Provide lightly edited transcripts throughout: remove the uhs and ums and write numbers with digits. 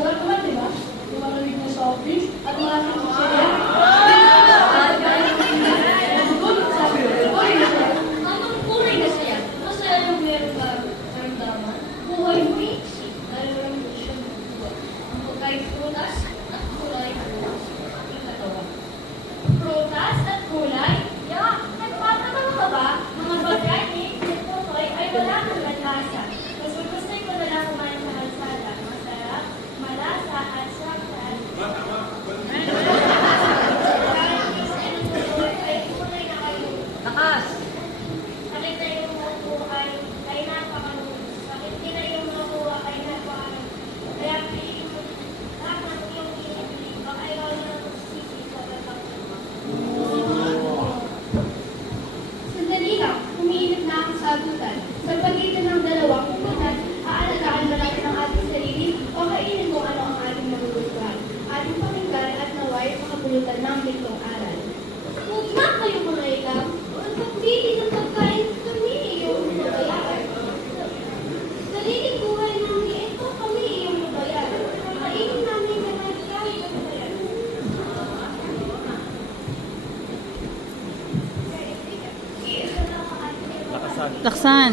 Sarap naman, di ba? Yung malamig na soft drinks at maraming chichirya. Anong kulay na siya? Masaya yung meron ka karamdaman. Buhay mo iisip. Nararamdaman mo siya ng buhay. Ang pagkain prutas at kulay ang aking katawan. Prutas at kulay? Yeah! Nagpapatawa ka ba? Mga bagay ni Totoy ay wala kang lasa. Mas gusto ko na lang kumain sa kalsada. Masarap, malasa at saktan. Lakas! Bakit na yung mabuhay ay napakalunos? Bakit di na yung mabuha ay napakalunos? Kaya piling mo lahat ng iyong inibig, baka ikaw na magsisisi sa batang lupa. Sandali lang, umiinit na ako sa agutan. Sa pagitan ng dalawang pupuntan, aalagaan ba natin ang ating sarili o kainin kung ano ang ating nagugustuhan. Ating pakinggan at naway makapulutan ng bitong aral. Huwag na kayo mga ikaw. Ang pagpili ng pagkain kami iyong mabayaran. Sariling buhay namin, ito kami iyong mabayaran. Kainin namin lahat kahit ang bayaran. Laksan!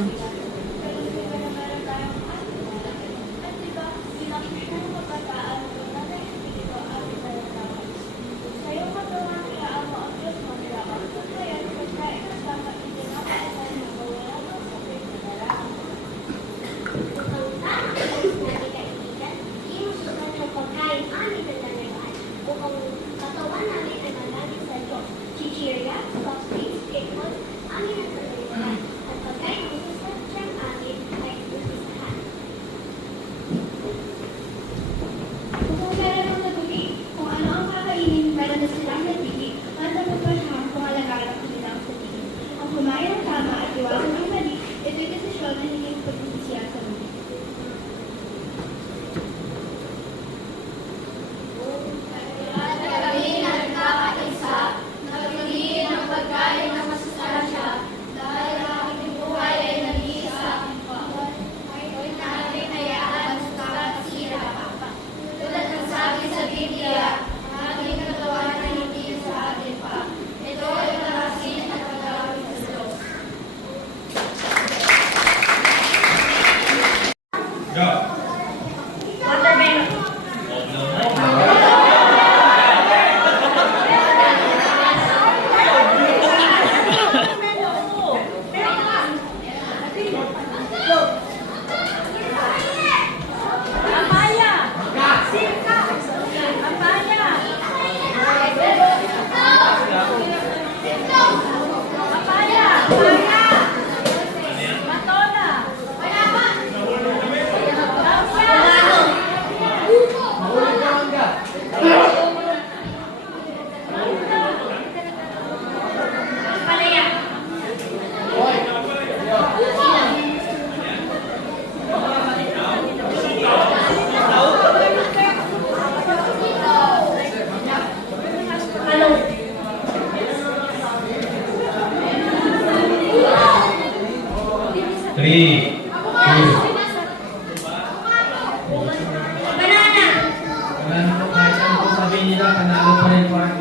Chichirya, soft drinks, cake amin ang pagkain. At pagkain ng sasadyang amin ay usisahan. Kung meron ng natuloy, kung ano ang kakainin, meron na silang nagiging at napapasyahan kung alagaan ang kanilang sarili. Ang kumain ng tama at iwasan ang mali, ito'y desisyon na hindi pagsisisihan sa mundo. Three, two, Banana! wala na po kahit ano po sabihin nila, panalo pa rin po ang